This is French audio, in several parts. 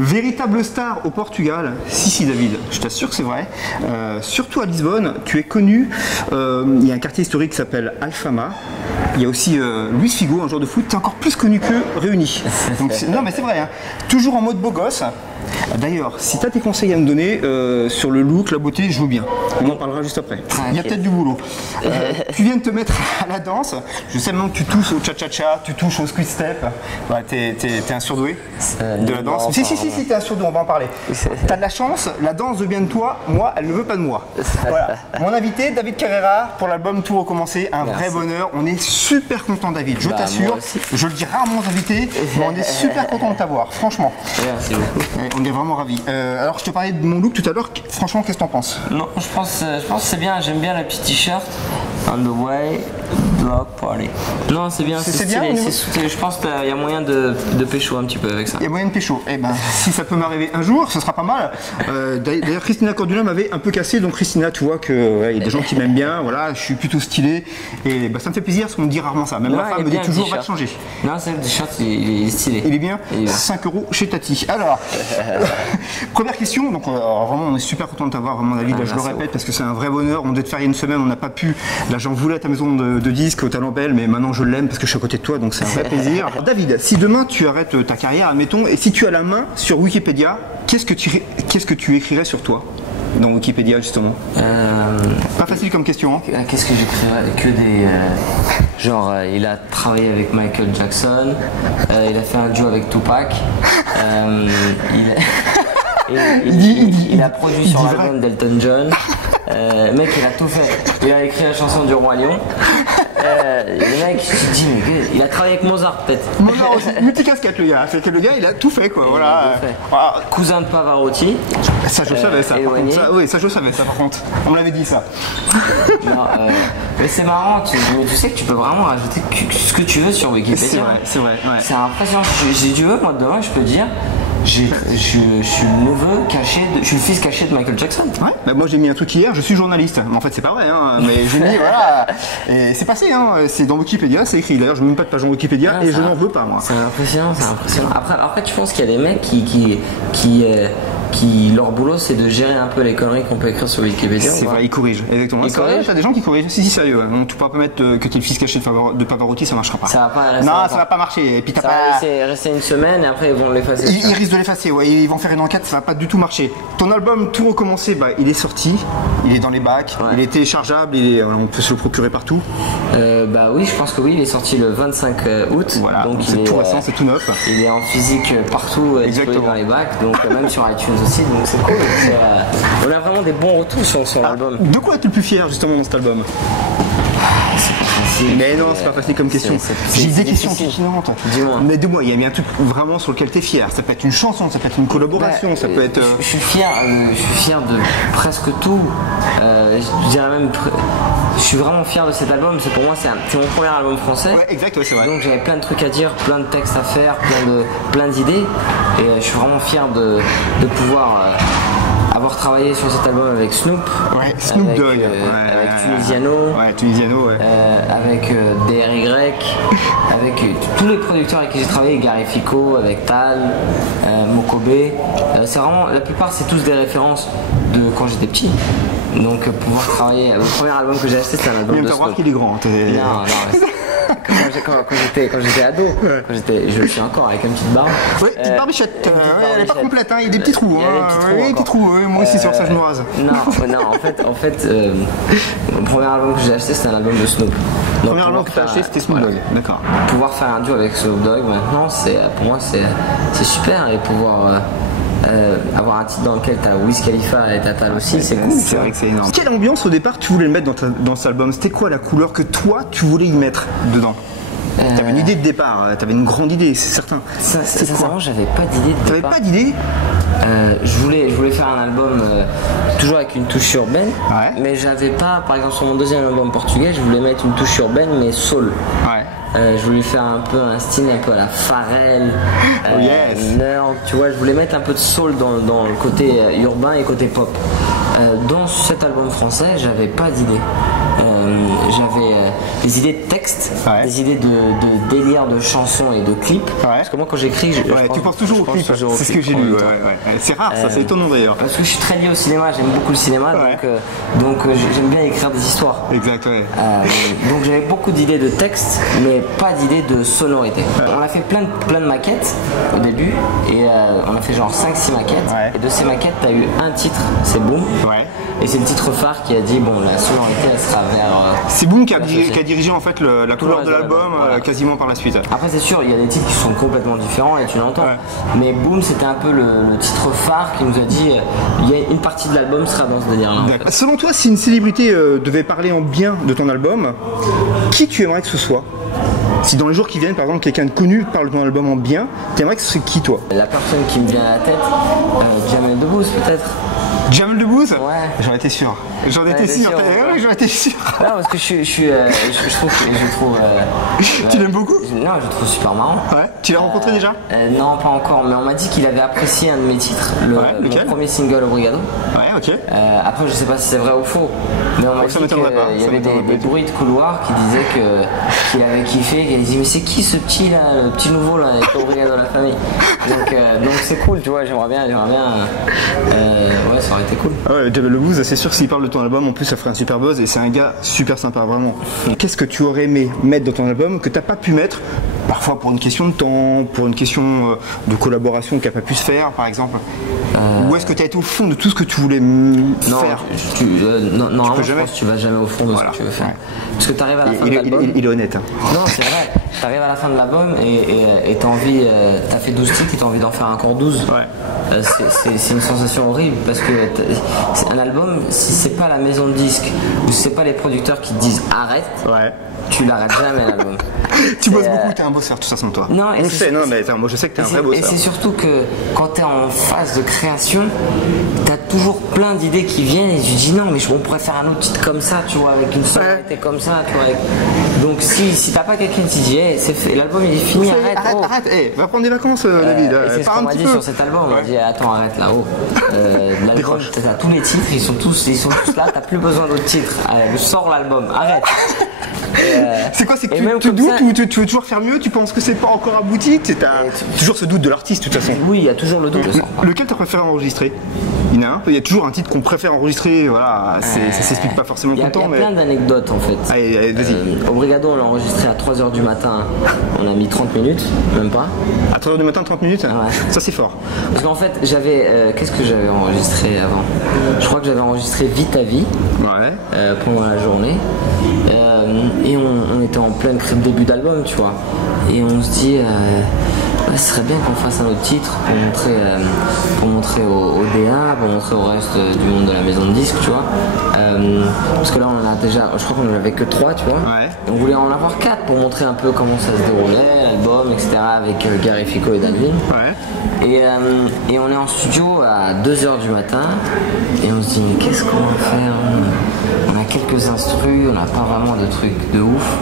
Véritable star au Portugal. Si David, je t'assure que c'est vrai. Surtout à Lisbonne, tu es connu. Il y a un quartier historique qui s'appelle Alfama. Il y a aussi Luis Figo, un joueur de foot. Tu es encore plus connu qu'eux réunis. Donc, non mais c'est vrai, hein. Toujours en mode beau gosse. D'ailleurs, si tu as tes conseils à me donner sur le look, la beauté, je veux bien. On en parlera juste après. Il y a peut-être du boulot. Tu viens de te mettre à la danse. Je sais maintenant que tu touches au cha-cha-cha, tu touches au squid step. Ouais, t'es un surdoué de la danse. Si, t'es un surdoué, on va en parler. T'as de la chance, la danse devient de toi. Moi, elle ne veut pas de moi. Voilà. Mon invité, David Carrera, pour l'album Tout recommencer. Un vrai bonheur. On est super content, David. Je t'assure. Je le dis rarement aux invités, mais on est super content de t'avoir. Franchement. Merci beaucoup. On est vraiment ravis. Alors, je te parlais de mon look tout à l'heure. Franchement, qu'est-ce que t'en penses? Non, je pense que c'est bien. J'aime bien le petit t-shirt. On the way, block party. Non, c'est bien. C'est stylé. Je pense qu'il y a moyen de pécho un petit peu avec ça. Il y a moyen de pécho. Eh ben, si ça peut m'arriver un jour, ce sera pas mal. D'ailleurs, Christina Cordula m'avait un peu cassé. Donc, Christina, tu vois qu'il y a des gens qui m'aiment bien. Voilà, je suis plutôt stylé. Et bah, ça me fait plaisir parce qu'on me dit rarement ça. Même ma femme me dit toujours, va te changer. Non, c'est le t-shirt, il est stylé. Il est bien. 5 € chez Tati. Alors, première question. Donc, vraiment, on est super content de t'avoir, vraiment, David. Je le répète parce que c'est un vrai bonheur. On devait te faire il y a une semaine, on n'a pas pu. Là, j'en voulais à ta maison de disques, au Talent Belle, mais maintenant je l'aime parce que je suis à côté de toi, donc c'est un vrai plaisir. Alors, David, si demain tu arrêtes ta carrière, admettons, et si tu as la main sur Wikipédia, qu'est-ce que tu écrirais sur toi dans Wikipédia, justement? Pas facile comme question. Hein. Qu'est-ce que j'écrirais? Que des. Genre, il a travaillé avec Michael Jackson, il a fait un duo avec Tupac, il a produit sur l'album d'Elton John. Mec, il a tout fait. Il a écrit la chanson du Roi Lion. Le mec, je me dis, mais il a travaillé avec Mozart peut-être. Mozart aussi, multicasquette le gars. C'est que le gars, il a tout fait quoi. Voilà. Voilà. Cousin de Pavarotti. Ça, je savais ça. Par contre, ça, oui, ça, je savais ça. Par contre, on me l'avait dit ça. Non, mais c'est marrant. Tu sais que tu peux vraiment rajouter ce que tu veux sur Wikipédia. C'est vrai. Ouais. C'est impressionnant. Si tu veux, moi demain, je peux dire. Je suis le neveu caché, je suis le fils caché de Michael Jackson. Ouais, bah moi j'ai mis un truc hier, je suis journaliste. Mais en fait c'est pas vrai, hein, mais j'ai mis, voilà. Et c'est passé, hein, c'est dans Wikipédia, c'est écrit. D'ailleurs je mets même pas de page en Wikipédia et je n'en veux pas moi. C'est impressionnant, c'est impressionnant. Après tu penses qu'il y a des mecs qui leur boulot c'est de gérer un peu les conneries qu'on peut écrire sur Wikipédia. C'est vrai, ils corrigent, exactement. T'as des gens qui corrigent, si sérieux. Donc tu pourras pas mettre que t'es le fils caché de Pavarotti, ça marchera pas. Ça va pas. Non, ça va pas marcher. Et puis t'as pas. Rester une semaine et après ils vont l'effacer. Ils risquent de l'effacer, ouais. Ils vont faire une enquête, ça va pas du tout marcher. Ton album Tout recommencer, bah il est sorti, il est dans les bacs, il est téléchargeable, on peut se le procurer partout. Bah oui, je pense que oui, il est sorti le 25 août. Voilà, donc c'est tout récent, c'est tout neuf. Il est en physique partout, disponible dans les bacs, donc même sur iTunes aussi, donc c'est cool. On a vraiment des bons retours sur l'album. De quoi es-tu le plus fier justement dans cet album? Mais non, c'est pas facile comme question. J'ai des questions pertinentes. Mais dis-moi, il y a un truc vraiment sur lequel tu es fier. Ça peut être une chanson, ça peut être une collaboration, ça peut être. Je suis fier de presque tout. Je dirais même. Je suis vraiment fier de cet album. Pour moi, c'est mon premier album français. Ouais, exact, ouais, c'est vrai. Donc j'avais plein de trucs à dire, plein de textes à faire, plein d'idées. Et je suis vraiment fier de pouvoir. Avoir travaillé sur cet album avec Snoop, Snoop Dogg, avec Tunisiano, avec DRY, avec tous les producteurs avec qui j'ai travaillé, Gary Fico, avec Tal, Mokobe. C'est vraiment, la plupart c'est tous des références de quand j'étais petit. Donc pouvoir travailler, le premier album que j'ai acheté c'était un album de Snoop. Qu'il est grand. Non. Quand j'étais ado, je le suis encore avec une petite barbe. Oui, petite barbichette. Elle est pas complète, hein, il y a des petits trous. Il y a des petits trous. Moi aussi sur ça je me rase. Non, en fait, le premier album que j'ai acheté c'était un album de Snoop. Le premier album que tu as acheté c'était Snoop Dogg. D'accord. Pouvoir faire un duo avec Snoop Dogg maintenant, pour moi c'est super et pouvoir. Avoir un titre dans lequel t'as Wiz Khalifa et Tal aussi, c'est cool. C'est vrai que c'est énorme. Quelle ambiance au départ tu voulais le mettre dans cet album? C'était quoi la couleur que toi tu voulais y mettre dedans? T'avais une idée de départ, t'avais une grande idée, c'est certain. Sincèrement, j'avais pas d'idée de départ. T'avais pas d'idée? Je voulais faire un album toujours avec une touche urbaine, mais j'avais pas, par exemple sur mon deuxième album portugais, je voulais mettre une touche urbaine mais soul. Je voulais faire un peu un style un peu à la Pharrell, Nerd, tu vois, je voulais mettre un peu de soul dans le côté urbain et côté pop. Dans cet album français, j'avais pas d'idée. j'avais des idées de texte, des idées de délire, de chansons et de clips. Parce que moi quand j'écris, tu penses toujours au clip, c'est ce que j'ai lu. C'est rare, ça c'est étonnant d'ailleurs. Parce que je suis très lié au cinéma, j'aime beaucoup le cinéma, donc j'aime bien écrire des histoires. Exact, donc j'avais beaucoup d'idées de texte, mais pas d'idées de sonorité. On a fait plein de maquettes au début, et on a fait genre 5-6 maquettes, et de ces maquettes, tu as eu un titre, c'est Boom, et c'est le titre phare qui a dit, bon, la sonorité, elle sera vers... c'est Boom qui a dirigé en fait la couleur de l'album quasiment par la suite. Après c'est sûr, il y a des titres qui sont complètement différents, et tu l'entends, mais Boom, c'était un peu le titre phare qui nous a dit, il y a une partie de l'album sera dans ce délire-là. En fait. Selon toi, si une célébrité devait parler en bien de ton album, qui tu aimerais que ce soit? Si dans les jours qui viennent, par exemple, quelqu'un de connu parle de ton album en bien, t'aimerais que ce serait qui, toi? La personne qui me vient à la tête, Jamel Debbouze peut-être. Jamel Debbouze? Ouais. J'en étais sûr. J'en étais sûr. J'en étais sûr. Non, parce que je trouve que je trouve. Tu l'aimes beaucoup? Non, je le trouve super marrant. Ouais. Tu l'as rencontré déjà? Non, pas encore, mais on m'a dit qu'il avait apprécié un de mes titres, mon premier single Obrigado. Ouais, ok. Après, je sais pas si c'est vrai ou faux, mais on m'a dit qu'il y avait des bruits de couloir qui disaient qu'il avait kiffé, qu'il a dit mais c'est qui ce petit là, le petit nouveau là avec Obrigado la famille. Donc c'est cool, tu vois, j'aimerais bien. Ouais, ça aurait été cool. Ouais, Jamel Debbouze, c'est sûr que s'il parle de ton album, en plus ça ferait un super buzz et c'est un gars super sympa, vraiment. Qu'est-ce que tu aurais aimé mettre dans ton album que t'as pas pu mettre, parfois pour une question de temps, pour une question de collaboration qui a pas pu se faire, par exemple? Ou est-ce que tu as été au fond de tout ce que tu voulais faire? Normalement, je pense que tu vas jamais au fond de ce que tu veux faire. Parce que tu arrives à la fin de l'album. Il est honnête. Non, c'est vrai. Tu arrives à la fin de l'album et tu as envie, tu as fait 12 titres et tu as envie d'en faire encore 12. C'est une sensation horrible parce que un album, si c'est pas la maison de disques ou si c'est pas les producteurs qui te disent arrête, tu l'arrêtes jamais l'album. Tu bosses beaucoup, t'es un bosseur de toute façon toi. Non, on le sait, non mais moi je sais que t'es un vrai bosseur. Et c'est surtout que quand t'es en phase de création, t'as toujours plein d'idées qui viennent et tu dis non mais on pourrait faire un autre titre comme ça, tu vois, avec une sonorité comme ça, tu vois. Donc si t'as pas quelqu'un qui dit hey, c'est fait, l'album il est fini, arrête, hey, va prendre des vacances David. C'est ce qu'on m'a dit sur cet album, on m'a dit attends arrête là haut. L'album, t'as tous les titres, ils sont tous là, t'as plus besoin d'autres titres. Allez, sors l'album, arrête. C'est quoi, c'est que tu te doutes ou tu veux toujours faire mieux, tu penses que c'est pas encore abouti, tu as toujours ce doute de l'artiste de toute façon. Oui, il y a toujours le doute. Lequel t'as préféré enregistrer? Il y en a un, il y a toujours un titre qu'on préfère enregistrer, voilà, ça s'explique pas forcément tout le temps. Il y a plein d'anecdotes en fait. Allez, vas-y. Obrigado, on l'a enregistré à 3h du matin, on a mis 30 minutes, même pas. À 3h du matin, 30 minutes? Ça c'est fort. Parce qu'en fait, qu'est-ce que j'avais enregistré avant? Je crois que j'avais enregistré Vite à vie pendant la journée. Et on était en plein début d'album, tu vois. Et on se dit, ce serait bien qu'on fasse un autre titre pour montrer au DA, pour montrer au reste du monde de la maison de disques, tu vois. Parce que là, on en a déjà, je crois qu'on n'en avait que 3, tu vois. Et on voulait en avoir 4 pour montrer un peu comment ça se déroulait, l'album, etc. avec Gary Fico et Dalvin. Et on est en studio à 2h du matin et on se dit, mais qu'est-ce qu'on va faire? On a quelques instrus, on n'a pas vraiment de trucs de ouf.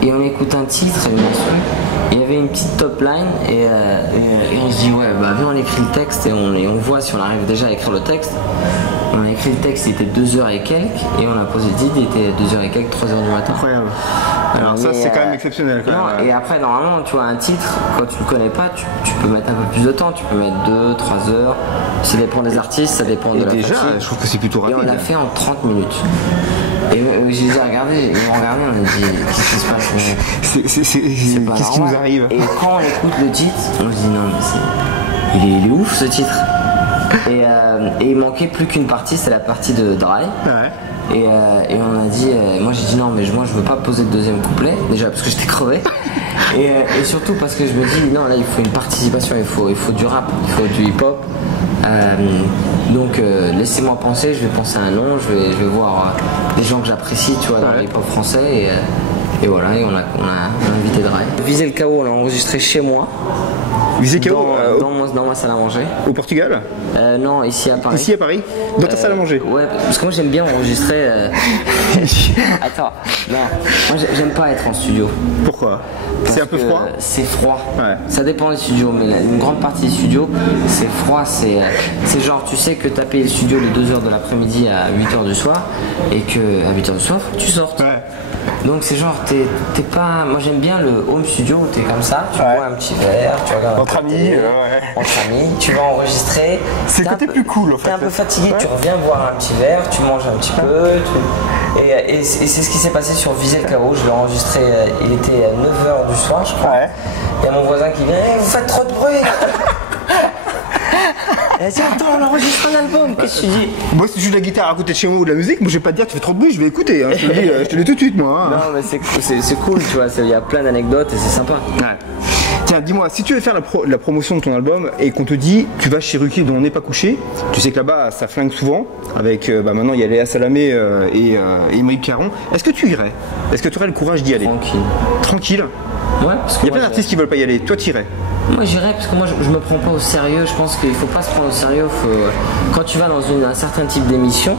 Et on écoute un titre, une instru, il y avait une petite top line et on se dit ouais bah viens on écrit le texte et on voit si on arrive déjà à écrire le texte. On a écrit le texte, il était 2h et quelques et on a posé le titre, il était 2h et quelques, 3h du matin. Incroyable. Alors ça c'est quand même exceptionnel quand même. Et après normalement tu vois un titre, quand tu le connais pas, tu peux mettre un peu plus de temps, tu peux mettre 2-3 heures, ça dépend des artistes, ça dépend de la déjà, fatigue. je trouve que c'est plutôt rapide. Et on l'a fait en 30 minutes. Et j'ai déjà regardé, on a dit qu'est-ce qui se passe? Qu'est-ce qui nous arrive? Et quand on écoute le titre, on se dit non mais il est ouf ce titre. Et il manquait plus qu'une partie, c'est la partie de Dry. Et on a dit, moi j'ai dit non mais moi je veux pas poser le deuxième couplet, déjà parce que j'étais crevé. et surtout parce que je me dis non là il faut une participation, il faut du rap, il faut du hip hop. Donc laissez-moi penser, je vais penser à un nom, je vais voir des gens que j'apprécie, tu vois, dans le hip-hop français et voilà, et on a invité Dry. Viser le chaos, on l'a enregistré chez moi Visicao dans ma salle à manger. Au Portugal? Non, ici à Paris. Ici à Paris? Dans ta salle à manger? Ouais, parce que moi j'aime bien enregistrer. Attends, non, moi j'aime pas être en studio. Pourquoi? C'est un peu froid? C'est froid. Ouais. Ça dépend des studios, mais une grande partie des studios, c'est froid. C'est genre, tu sais que tu as payé le studio les 2h de l'après-midi à 8h du soir, et que à 8h du soir, faut que tu sortes. Ouais. Donc c'est genre, t'es pas. Moi j'aime bien le home studio où t'es comme ça, tu bois un petit verre, tu regardes entre amis, entre amis, tu vas enregistrer. C'est le côté plus cool en fait. T'es un peu fatigué, tu reviens boire un petit verre, tu manges un petit peu. Et c'est ce qui s'est passé sur Visicao. Je l'ai enregistré, il était à 9h du soir, je crois. Ouais. Il y a mon voisin qui vient, vous faites trop de bruit. Elle dit attends, on enregistre un album, qu'est-ce que tu dis? Moi si je joue de la guitare à côté de chez moi ou de la musique, moi je vais pas te dire tu fais trop de bruit, je vais écouter, hein. Je te le dis tout de suite moi. Hein. Non mais c'est cool, tu vois, il y a plein d'anecdotes et c'est sympa. Ouais. Tiens, dis-moi, si tu veux faire la promotion de ton album et qu'on te dit tu vas chez Ruquier dont on n'est pas couché, tu sais que là-bas ça flingue souvent, avec maintenant il y a Léa Salamé et Émeric Caron, est-ce que tu irais? Est-ce que tu aurais le courage d'y aller? Tranquille. Tranquille? Ouais, parce que il y a plein d'artistes qui veulent pas y aller, toi tu irais? Moi j'irais parce que moi je me prends pas au sérieux, je pense qu'il faut pas se prendre au sérieux. Quand tu vas dans un certain type d'émission,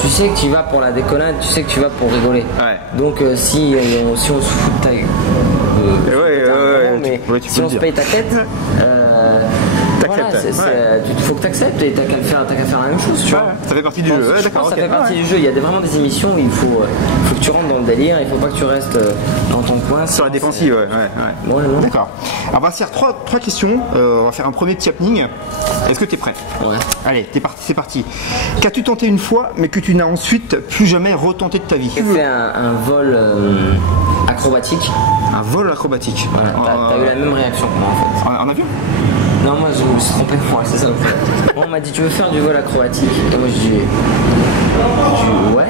tu sais que tu vas pour la déconnade, tu sais que tu vas pour rigoler. Ouais. Donc si on se fout de ta gueule, mais si on se paye ta tête, voilà, il faut que tu acceptes et t'as qu'à faire la même chose, tu vois. Ça fait partie du jeu, d'accord. Ça fait partie du jeu, il y a vraiment des émissions où il faut que tu rentres dans le délire, il faut pas que tu restes dans ton coin. Sur la défensive, ouais. D'accord. Alors on va se faire trois questions, on va faire un premier petit happening. Est-ce que tu es prêt? Ouais. Allez, c'est parti. Qu'as-tu tenté une fois mais que tu n'as ensuite plus jamais retenté de ta vie? J'ai fait un vol acrobatique. Un vol acrobatique? Voilà, t'as eu la même réaction que moi en fait. En avion? Non, moi je me suis trompé, moi, c'est ça. On m'a dit tu veux faire du vol acrobatique? Et moi je dis ouais,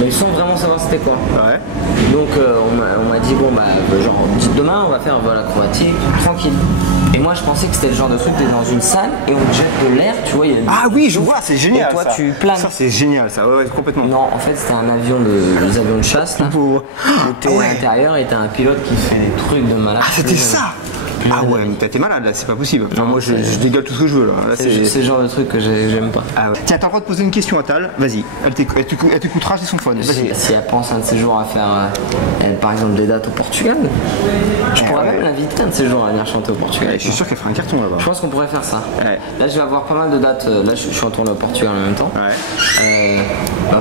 mais sans vraiment savoir c'était quoi. Ouais. Donc on m'a dit bon bah genre demain on va faire un vol acrobatique tranquille. Et moi je pensais que c'était le genre de truc t'es dans une salle et on te jette de l'air, tu vois. Ah oui, je vois, c'est génial. Et toi ça. tu planes. Ça c'est génial, ça, ouais, complètement. Non, en fait c'était un avion des avions de chasse là. T'es à l'intérieur et t'as un pilote qui fait des trucs de malade. Ah c'était ça. Ah ouais, mais t'es malade là, c'est pas possible. Non, moi je dégueule tout ce que je veux là. C'est le genre de truc que j'aime pas. Ah ouais. Tiens, t'as le droit de poser une question à Tal, vas-y, elle t'écoutera, c'est son fun. Si elle pense un de ces jours à faire par exemple des dates au Portugal, je pourrais même l'inviter un de ces jours à venir chanter au Portugal. Je suis sûr qu'elle fera un carton là-bas. Je pense qu'on pourrait faire ça. Ouais. Là je vais avoir pas mal de dates, là je suis retourné au Portugal en même temps. Ouais.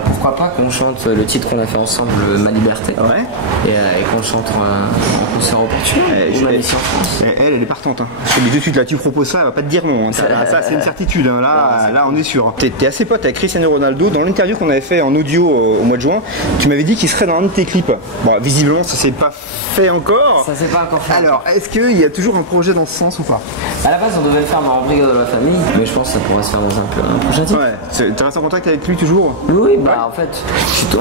Pourquoi pas qu'on chante le titre qu'on a fait ensemble, Ma Liberté. Ouais. Et qu'on chante en concert au Portugal. Ou même ici en France. Elle est partante. Hein. Je te dis tout de suite, là tu proposes ça, elle va pas te dire non. Hein. Ça c'est une certitude. Hein. Là on est sûr. T'es assez pote avec Cristiano Ronaldo. Dans l'interview qu'on avait fait en audio au mois de juin, tu m'avais dit qu'il serait dans un de tes clips. Bon, visiblement ça s'est pas fait encore. Ça s'est pas encore fait. Alors, est-ce qu'il y a toujours un projet dans ce sens ou pas? À la base on devait le faire en brigade de la famille, mais je pense que ça pourrait se faire dans un prochain titre. Ouais. Tu restes en contact avec lui toujours? Oui, bah en fait,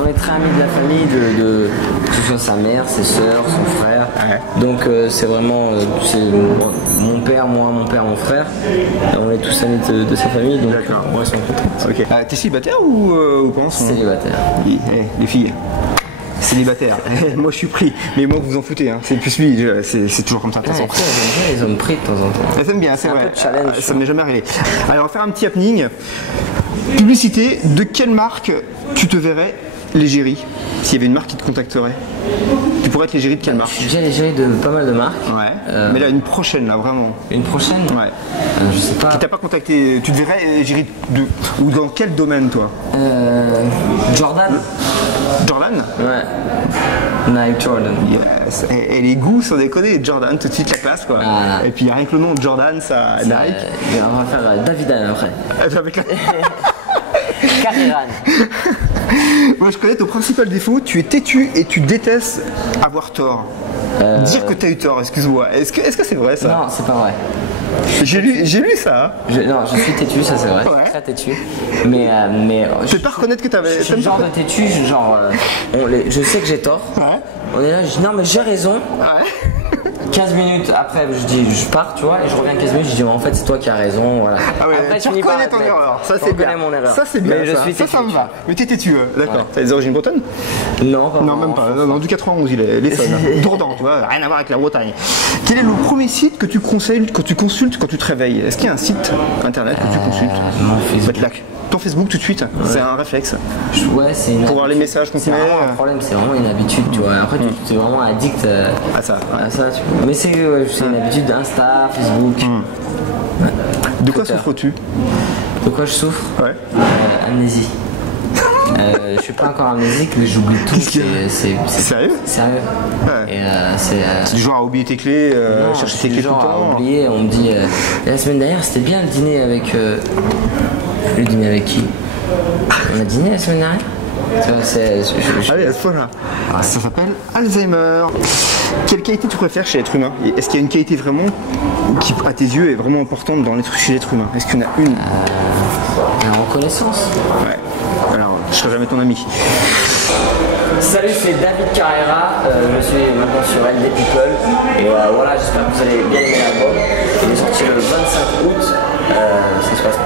on est très amis de la famille, que ce soit sa mère, ses soeurs, son frère. Ouais. Donc c'est vraiment mon père, moi, mon père, mon frère. On est tous amis de sa famille, donc on reste en contact. Ok. T'es célibataire ou pas en ce moment? Célibataire. Les filles. Célibataire. Moi je suis pris, mais moi vous en foutez, hein. C'est plus lui, c'est toujours comme ça de toute façon. J'aime bien les hommes pris de temps en temps. Elles aiment bien, c'est vrai. Un peu de challenge. Ça m'est jamais arrivé. Alors on va faire un petit happening. Publicité, de quelle marque tu te verrais l'égérie? S'il y avait une marque qui te contacterait, tu pourrais être l'égérie de quelle marque? Je suis déjà l'égérie de pas mal de marques. Ouais. Mais là une prochaine là vraiment. Une prochaine? Ouais. Je sais pas. Qui t'a pas contacté, tu te verrais l'égérie de. Ou dans quel domaine toi? Jordan. Jordan? Ouais. Nike Jordan. Yes. Et les goûts sans déconner, Jordan, tout de suite la classe quoi. Ah. Et puis rien que le nom de Jordan, ça. Nike. On va faire David Allen après. Avec la... Carriran. Moi je connais ton principal défaut, tu es têtu et tu détestes avoir tort. Dire que tu as eu tort, excuse-moi. Est-ce que c'est vrai ça? Non, c'est pas vrai. J'ai lu ça. Non, je suis têtu, ça c'est vrai. Ouais. Très têtu. Mais je peux pas reconnaître que t'avais. Je suis le genre de têtu, genre je sais que j'ai tort. Ouais. On est là, je dis non mais j'ai raison. Ouais. 15 minutes après, je dis je pars, tu vois, et je reviens 15 minutes, je dis en fait c'est toi qui as raison. Voilà. Ah ouais, après, tu reconnais ton erreur, ça c'est bien. Mon erreur. Ça c'est bien, mais ça me va. Mais t'es têtu, d'accord. Ouais. T'as des origines bretonnes? Non, pas non, même pas. Non, du 91, il est l'Essonne. Dourdan, tu vois, rien à voir avec la Bretagne. Quel est le premier site que tu consultes quand tu te réveilles? Est-ce qu'il y a un site internet que tu consultes? Facebook. Ton Facebook tout de suite, c'est un réflexe. Ouais, c'est une pour voir les messages qu'on te met. C'est vraiment un problème, c'est vraiment une habitude, tu vois. Après, tu es vraiment addict à ça. Mais c'est une habitude d'Insta, Facebook. Ouais. De quoi souffres-tu? De quoi je souffre? Ouais. Amnésie. Je suis pas encore amnésique, mais j'oublie tout. C'est sérieux? Sérieux. Ouais. C'est du genre à oublier tes clés, chercher tes clés tout le temps. À oublier, on me dit la semaine dernière c'était bien le dîner avec. Le dîner avec qui? On a dîné la semaine dernière? Allez, à ce point-là. Ouais. Ça s'appelle Alzheimer. Quelle qualité tu préfères chez l'être humain? Est-ce qu'il y a une qualité vraiment qui, à tes yeux, est vraiment importante chez l'être humain? Est-ce qu'il y en a une? La reconnaissance. Ouais. Alors, je serai jamais ton ami. Salut, c'est David Carrera, je suis maintenant sur LD People et voilà, j'espère que vous allez bien aimer l'album. Il est sorti le 25 août, ça se passe